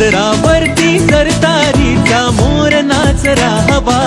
पदरावरती सरतारीचा मोर नाचरा हवा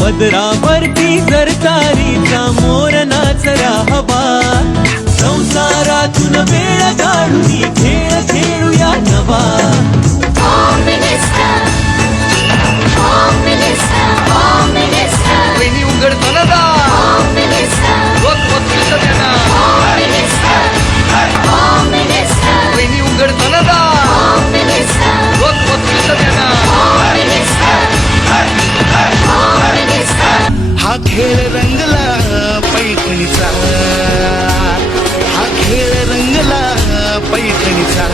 पदरावरती सरतारीचा मोर नाचरा हवा संसारातून वेळ काढून घे खेळ रंगला पैठणीचा हा खेळ रंगला पैठणीचा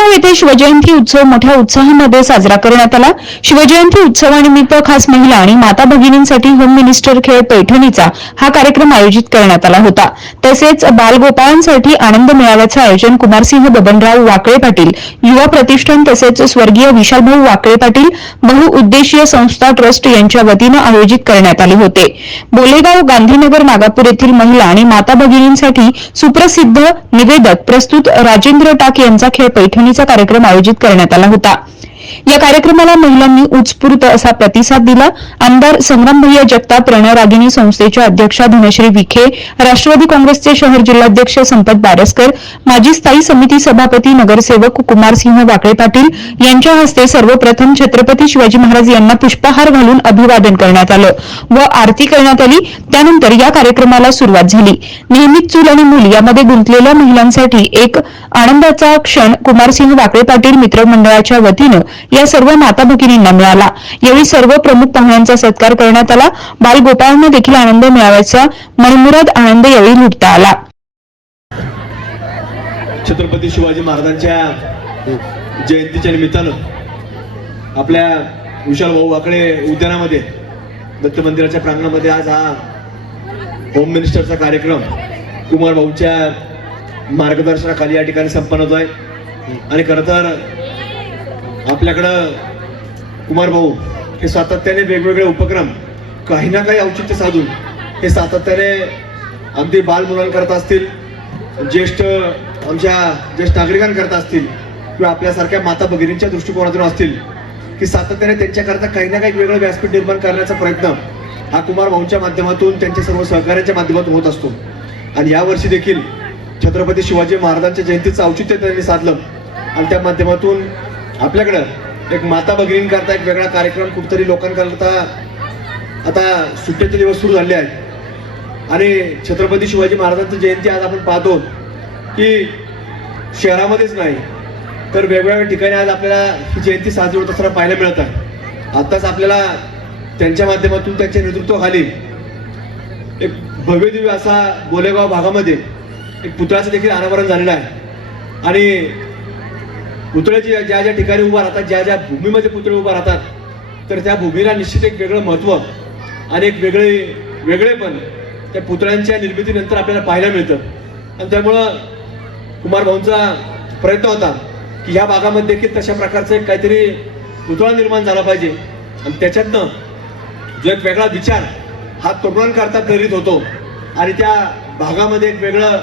हा येथे शिवजयंती उत्सव मोठ्या उत्साहामध्ये साजरा करण्यात आला. शिवजयंती उत्सवानिमित्त खास महिला आणि माता भगिनींसाठी होम मिनिस्टर खेळ पैठणीचा हा कार्यक्रम आयोजित करण्यात आला होता. तसेच बालगोपाळांसाठी आनंद मेळाव्याचं आयोजन कुमारसिंह बबनराव वाकळे पाटील युवा प्रतिष्ठान तसेच स्वर्गीय विशालभाऊ वाकळे पाटील बहुउद्देशीय संस्था ट्रस्ट यांच्या वतीनं आयोजित करण्यात आले होते. बोलेगाव गांधीनगर नागापूर येथील महिला आणि माता भगिनींसाठी सुप्रसिद्ध निवेदक प्रस्तुत राजेंद्र टाक यांचा खेळ पैठणी कार्यक्रम आयोजित करण्यात आला होता. या कार्यक्रमाला महिलांनी उत्स्फूर्त असा प्रतिसाद दिला. आमदार संग्रामभैया जगताप रणरागिणी संस्थेच्या अध्यक्षा धनश्री विखे राष्ट्रवादी काँग्रेसचे शहर जिल्हाध्यक्ष संपत बारसकर माजी स्थायी समिती सभापती नगरसेवक कुमारसिंह वाकळे पाटील यांच्या हस्ते सर्वप्रथम छत्रपती शिवाजी महाराज यांना पुष्पहार घालून अभिवादन करण्यात आलं व आरती करण्यात आली. त्यानंतर या कार्यक्रमाला सुरुवात झाली. नेहमीच चूल आणि मूल यामध्ये गुंतलेल्या महिलांसाठी एक आनंदाचा क्षण कुमारसिंह वाकळे पाटील मित्रमंडळाच्या वतीनं या सर्व माता भगिनींना मिळाला. यावेळी सर्व प्रमुख पाहुण्यांचा सत्कार करण्यात आला. बालगोपाळांना देखील आनंद मिळावायचा. मनमुराद आनंद यावेळी लुटता आला. छत्रपती शिवाजी महाराजांच्या जयंतीच्या निमित्तानं आपल्या विशाल भाऊ वाकडे उद्यानामध्ये दत्त मंदिराच्या प्रांगणामध्ये आज हा होम मिनिस्टरचा कार्यक्रम कुमार भाऊच्या मार्गदर्शनाखाली या ठिकाणी संपन्न होतोय. आणि खरं तर आपल्याकडं कुमार भाऊ हे सातत्याने वेगवेगळे उपक्रम काही ना काही औचित्य साधून हे सातत्याने अगदी बाल मुलांकरता असतील ज्येष्ठ आमच्या ज्येष्ठ नागरिकांकरता असतील किंवा आपल्यासारख्या माता भगिनींच्या दृष्टिकोनातून असतील की सातत्याने त्यांच्याकरता काही ना काही वेगळं व्यासपीठ निर्माण करण्याचा प्रयत्न हा कुमार भाऊंच्या माध्यमातून त्यांच्या सर्व सहकार्याच्या माध्यमातून होत असतो. आणि यावर्षी देखील छत्रपती शिवाजी महाराजांच्या जयंतीचं औचित्य त्यांनी साधलं. आणि त्या माध्यमातून आपल्याकडं एक माता भगिनींकरता एक वेगळा कार्यक्रम कुठतरी लोकांकरता आता सुट्ट्याचे दिवस सुरू झाले आहेत. आणि छत्रपती शिवाजी महाराजांची जयंती आज आपण पाहतो की शहरामध्येच नाही तर वेगवेगळ्या ठिकाणी आज आपल्याला ही जयंती साजरी होत असताना पाहायला मिळत आहे. आत्ताच आपल्याला त्यांच्या माध्यमातून त्यांच्या नेतृत्वाखाली एक भव्यदिव्य असा गोलेगाव भागामध्ये एक पुतळ्याचं देखील अनावरण झालेलं आहे. आणि पुतळ्याची ज्या ज्या ठिकाणी उभा राहतात ज्या ज्या भूमीमध्ये पुतळे उभा राहतात तर त्या भूमीला निश्चित एक वेगळं महत्त्व आणि एक वेगळे वेगळेपण त्या पुतळ्यांच्या निर्मितीनंतर आपल्याला पाहायला मिळतं. आणि त्यामुळं कुमार भाऊंचा प्रयत्न होता की ह्या भागामध्ये देखील तशा प्रकारचं एक काहीतरी पुतळा निर्माण झाला पाहिजे. आणि त्याच्यातनं जो एक वेगळा विचार हा तरुणांकरता प्रेरित होतो आणि त्या भागामध्ये एक वेगळं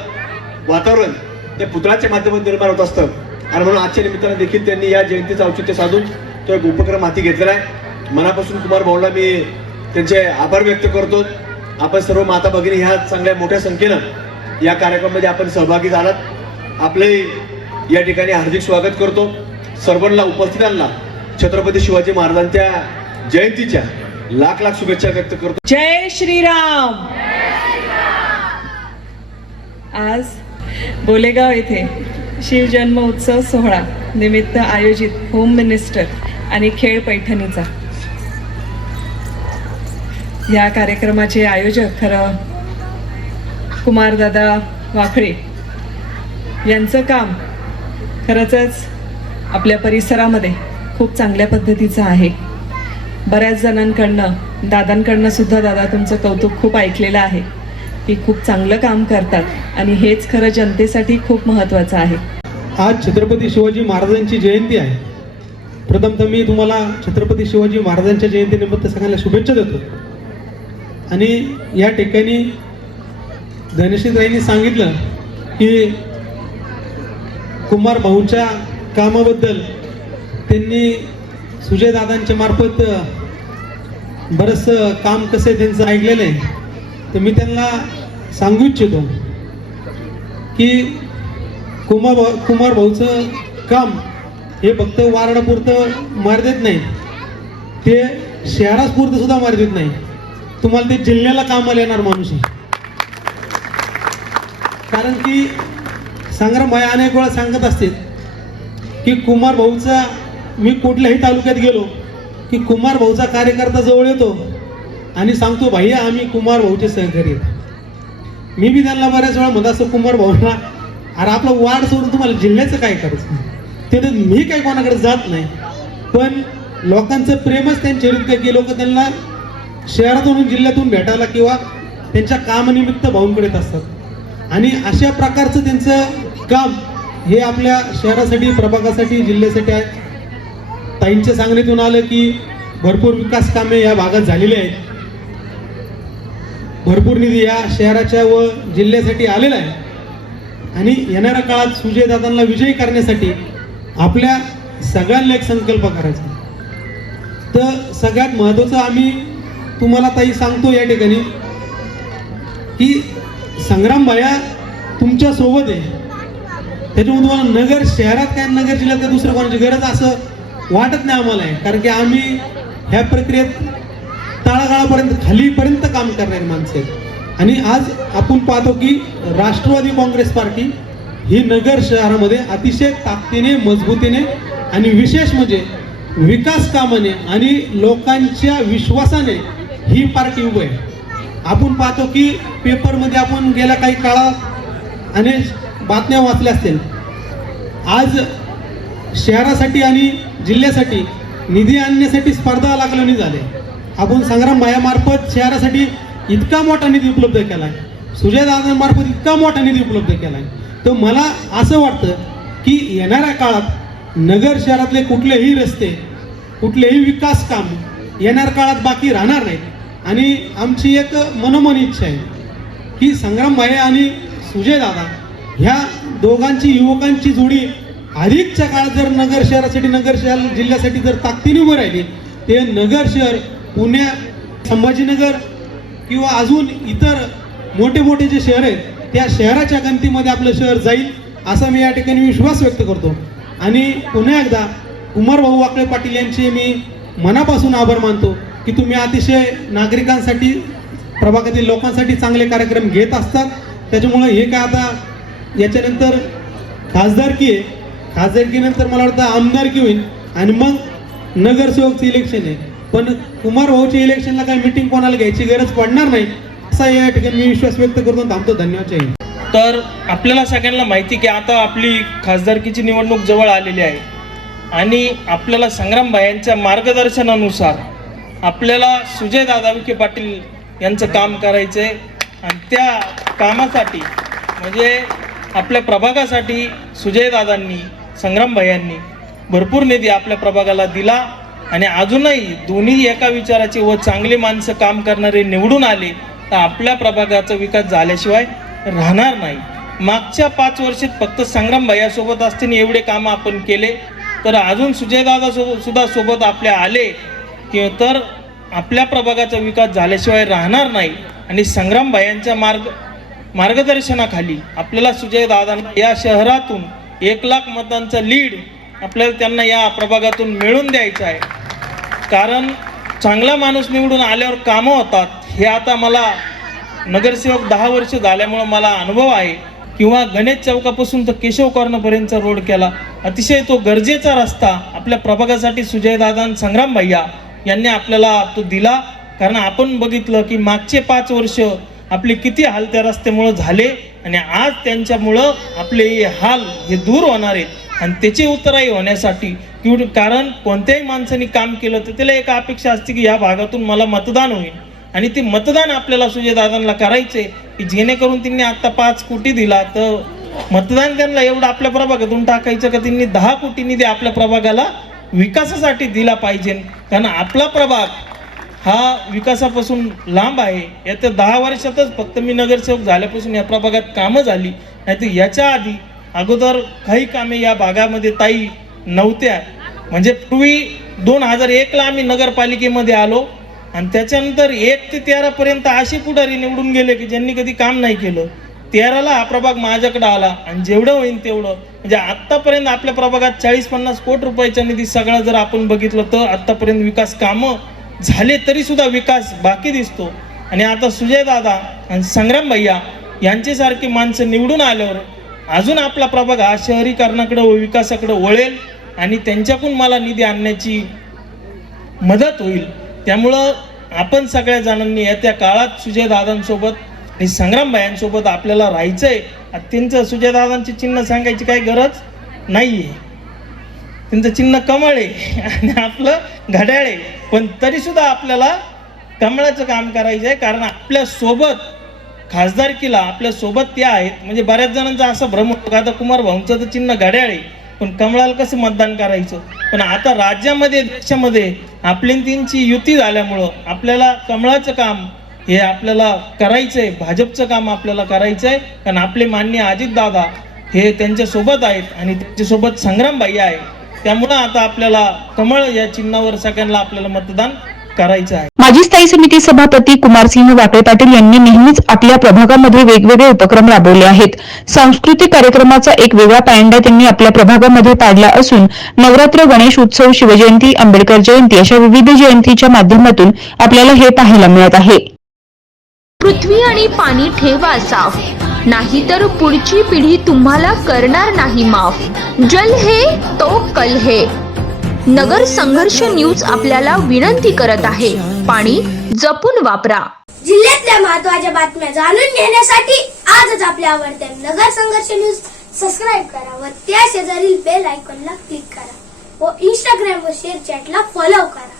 वातावरण त्या पुतळ्याच्या माध्यमातून निर्माण होत असतं. आणि म्हणून आजच्या निमित्तानं देखील त्यांनी या जयंतीचं औचित्य साधून तो एक उपक्रम हाती घेतलेला आहे. मनापासून कुमार भाऊला मी त्यांचे आभार व्यक्त करतो. आपण सर्व माता भगिनी ह्या चांगल्या मोठ्या संख्येनं या कार्यक्रमामध्ये आपण सहभागी झालात. आपले या ठिकाणी हार्दिक स्वागत करतो. सर्वांना उपस्थितांना छत्रपती शिवाजी महाराजांच्या जयंतीच्या लाख लाख शुभेच्छा व्यक्त करतो. जय श्रीराम! आज बोलेगाव येथे शिवजन्म उत्सव सोहळा निमित्त आयोजित होम मिनिस्टर आणि खेळ पैठणीचा. या कार्यक्रमाचे आयोजक खरं कुमारदादा वाखळे यांचं काम खरंच आपल्या परिसरामध्ये खूप चांगल्या पद्धतीचं आहे. बऱ्याच जणांकडनं दादांकडनं सुद्धा दादा तुमचं कौतुक खूप ऐकलेलं आहे. की खूप चांगलं काम करतात. आणि हेच खरं जनतेसाठी खूप महत्त्वाचं आहे. आज छत्रपती शिवाजी महाराजांची जयंती आहे. प्रथमतः मी तुम्हाला छत्रपती शिवाजी महाराजांच्या जयंतीनिमित्त सगळ्यांना शुभेच्छा देतो. आणि या ठिकाणी धनश्रीताईंनी सांगितलं की कुमार भाऊच्या कामाबद्दल त्यांनी सुजयदादांच्या मार्फत बरंचसं काम कसं आहे त्यांचं ऐकलेलं आहे. तर मी त्यांना सांगू इच्छितो की कुमार भाऊ कुमार भाऊचं काम हे फक्त वारडापुरतं मार देत नाही. ते शहरापुरतं सुद्धा मार देत नाही. तुम्हाला ते जिल्ह्याला कामाला येणार माणूस आहे. कारण की संग्राम भाई अनेक वेळा सांगत असते की कुमार भाऊचा मी कुठल्याही तालुक्यात गेलो की कुमार भाऊचा कार्यकर्ता जवळ येतो. आणि सांगतो भैया आम्ही कुमार भाऊचे सहकारी मी बी त्यांना बऱ्याच वेळा म्हणत असतो कुमार भाऊंना अरे आपला वाढ सोडून तुम्हाला जिल्ह्याचं काय करायचं? ते तर मी काही कोणाकडे जात नाही. पण लोकांचं प्रेमच त्यांच्या इतकं की लोक त्यांना शहरातून जिल्ह्यातून भेटायला किंवा त्यांच्या कामानिमित्त भाऊंकडे येत असतात. आणि अशा प्रकारचं त्यांचं काम हे आपल्या शहरासाठी प्रभागासाठी जिल्ह्यासाठी आहे. ताईंच्या सांगण्यातून आलं की भरपूर विकास कामे या भागात झालेली आहेत. भरपूर निधी या शहराच्या व जिल्ह्यासाठी आलेला आहे. आणि येणाऱ्या काळात सुजयदादांना विजयी करण्यासाठी आपल्या सगळ्यांना एक संकल्प करायचा तर सगळ्यात महत्त्वाचं आम्ही तुम्हाला ताई सांगतो या ठिकाणी की संग्राम भाया तुमच्यासोबत आहे. त्याच्यामुळे तुम्हाला नगर शहरात काय नगर जिल्ह्यात काय दुसऱ्या कोणाची गरज असं वाटत नाही आम्हाला. आहे कारण की आम्ही ह्या प्रक्रियेत तळागाळापर्यंत खालीपर्यंत काम करणारी माणसं आहेत. आणि आज आपण पाहतो की राष्ट्रवादी काँग्रेस पार्टी ही नगर शहरामध्ये अतिशय ताकदीने मजबूतीने आणि विशेष म्हणजे विकास कामाने आणि लोकांच्या विश्वासाने ही पार्टी उभे आहे. आपण पाहतो की पेपरमध्ये आपण गेल्या काही काळात अनेक बातम्या वाचल्या असतील. आज शहरासाठी आणि जिल्ह्यासाठी निधी आणण्यासाठी स्पर्धा लागलेली झाले. आपण संग्राम भायामार्फत शहरासाठी इतका मोठा निधी उपलब्ध केला आहे सुजय दादांमार्फत इतका मोठा निधी उपलब्ध केला आहे तर मला असं वाटतं की येणाऱ्या काळात नगर शहरातले कुठलेही रस्ते कुठलेही विकास काम येणाऱ्या काळात बाकी राहणार नाही आणि आमची एक मनोमन इच्छा आहे की संग्राम भाई आणि सुजय दादा ह्या दोघांची युवकांची जोडी अधिकच्या काळात जर नगर शहरासाठी नगर शहर जिल्ह्यासाठी जर ताकदीने उभं राहिली ते नगर शहर पुण्या संभाजीनगर किंवा अजून इतर मोठे मोठे जे शहर आहेत त्या शहराच्या गणतीमध्ये आपलं शहर जाईल असा मी या ठिकाणी विश्वास व्यक्त करतो. आणि पुन्हा एकदा कुमार भाऊ वाकळे पाटील यांचे मी मनापासून आभार मानतो की तुम्ही अतिशय नागरिकांसाठी प्रभागातील लोकांसाठी चांगले कार्यक्रम घेत असतात. त्याच्यामुळं हे काय आता याच्यानंतर खासदारकी आहे? खासदारकीनंतर मला वाटतं आमदारकी होईल. आणि मग नगरसेवकचं इलेक्शन आहे. पण कुमार भाऊच्या इलेक्शनला काही मिटिंग कोणाला घ्यायची गरज पडणार नाही असा या ठिकाणी मी विश्वास व्यक्त करतो थांबतो. धन्यवाद जय तर आपल्याला सगळ्यांना माहिती की आता आपली खासदारकीची निवडणूक जवळ आलेली आहे. आणि आपल्याला संग्रामभाई मार्गदर्शनानुसार आपल्याला सुजयदादा विखे पाटील यांचं काम करायचं आहे आणि त्या कामासाठी म्हणजे आपल्या प्रभागासाठी सुजयदादांनी संग्रामभाईंनी भरपूर निधी आपल्या प्रभागाला दिला. आणि अजूनही दोन्ही एका विचाराची व चांगली माणसं काम करणारे निवडून आले तर आपल्या प्रभागाचा विकास झाल्याशिवाय राहणार नाही. मागच्या पाच वर्षात फक्त संग्राम भैयासोबत असताना एवढे कामं आपण केले तर अजून सुजयदादा सो- सुद्धा सोबत आपल्या आले कि तर आपल्या प्रभागाचा विकास झाल्याशिवाय राहणार नाही. आणि संग्राम भैयांच्या मार्ग मार्गदर्शनाखाली आपल्याला सुजयदादांना या शहरातून एक लाख मतांचा लीड आपल्याला त्यांना या प्रभागातून मिळून द्यायचं आहे. कारण चांगला माणूस निवडून आल्यावर कामं होतात हे आता मला नगरसेवक दहा वर्ष झाल्यामुळं मला अनुभव आहे. किंवा गणेश चौकापासून तर केशव कॉर्नरपर्यंतचा रोड केला. अतिशय तो गरजेचा रस्ता आपल्या प्रभागासाठी सुजयदादा आणि संग्राम भैया यांनी आपल्याला तो दिला. कारण आपण बघितलं की मागचे पाच वर्ष आपले किती हाल त्या रस्त्यामुळं झाले आणि आज त्यांच्यामुळं आपले हे हाल हे दूर होणार आहेत. आणि त्याची उत्तराई होण्यासाठी किंवा कारण कोणत्याही माणसाने काम केलं तर त्याला एक अपेक्षा असते की या भागातून मला मतदान होईल. आणि ते मतदान आपल्याला सुजयदादांना करायचे की जेणेकरून त्यांनी आत्ता पाच कोटी दिला तर मतदान त्यांना एवढं आपल्या प्रभागातून टाकायचं का? त्यांनी दहा कोटी निधी आपल्या प्रभागाला विकासासाठी दिला पाहिजे. कारण आपला प्रभाग हा विकासापासून लांब आहे. येत्या दहा वर्षातच फक्त मी नगरसेवक झाल्यापासून या प्रभागात कामं झाली. नाही तर याच्या आधी अगोदर काही कामे या भागामध्ये ताई नव्हत्या. म्हणजे पूर्वी दोन हजार एकला आम्ही नगरपालिकेमध्ये आलो आणि त्याच्यानंतर एक ते तेरापर्यंत असे पुढारी निवडून गेले की ज्यांनी कधी काम नाही केलं. तेराला हा प्रभाग माझ्याकडे आला आणि जेवढं होईल तेवढं. म्हणजे आत्तापर्यंत आपल्या प्रभागात चाळीस पन्नास कोटी रुपयाच्या निधी सगळा जर आपण बघितलं तर आत्तापर्यंत विकास कामं झाले तरी सुद्धा विकास बाकी दिसतो. आणि आता सुजय दादा आणि संग्राम भैया यांच्यासारखी माणसं निवडून आल्यावर अजून आपला प्रभाग हा शहरीकरणाकडे व विकासाकडे वळेल. आणि त्यांच्याकडून मला निधी आणण्याची मदत होईल. त्यामुळं आपण सगळ्या जणांनी येत्या काळात सुजयदादांसोबत आणि संग्रामबायांसोबत आपल्याला राहायचंय. त्यांचं सुजयदादांचे चिन्ह सांगायची काही गरज नाही आहे त्यांचं चिन्ह कमळ आहे आणि आपलं घड्याळ आहे. पण तरीसुद्धा आपल्याला कमळाचं काम करायचं आहे कारण आपल्यासोबत खासदारकीला आपल्यासोबत त्या आहेत. म्हणजे बऱ्याच जणांचा असा भ्रम होतो. का आता कुमार भाऊंचं तर चिन्ह घड्याळ आहे. पण कमळाला कसं मतदान करायचं? पण आता राज्यामध्ये देशामध्ये आपली त्यांची युती झाल्यामुळं आपल्याला कमळाचं काम हे आपल्याला करायचं आहे भाजपचं काम आपल्याला करायचं आहे कारण आपले मान्य अजितदादा हे त्यांच्यासोबत आहेत आणि त्यांच्यासोबत संग्रामबाई आहे. त्यामुळं आता आपल्याला कमळ या चिन्हावर सगळ्यांना आपल्याला मतदान करायचं आहे. माजी स्थायी समिती सभापती कुमारसिंह वाकळे पाटील यांनी नेहमीच आपल्या प्रभागामध्ये वेगवेगळे उपक्रम राबवले आहेत. सांस्कृतिक कार्यक्रमाचा एक वेगळा पायंडा त्यांनी आपल्या प्रभागामध्ये पाडला असून नवरात्र गणेश उत्सव शिवजयंती आंबेडकर जयंती अशा विविध जयंतीच्या माध्यमातून आपल्याला हे पाहायला मिळत आहे. पृथ्वी आणि पाणी ठेवा साफ. नाहीतर पुढची पिढी तुम्हाला करणार नाही माफ. जल हे तो कल हे. नगर संघर्ष न्यूज आपल्याला विनंती करत आहे. पाणी जपून वापरा. जिल्ह्यातल्या महत्त्वाच्या बातम्या जाणून घेण्यासाठी आजच आपल्या आवडत्या नगर संघर्ष न्यूज सबस्क्राईब करा व त्या शेजारील बेल आयकॉनला क्लिक करा व इंस्टाग्राम व शेअर चॅटला फॉलो करा.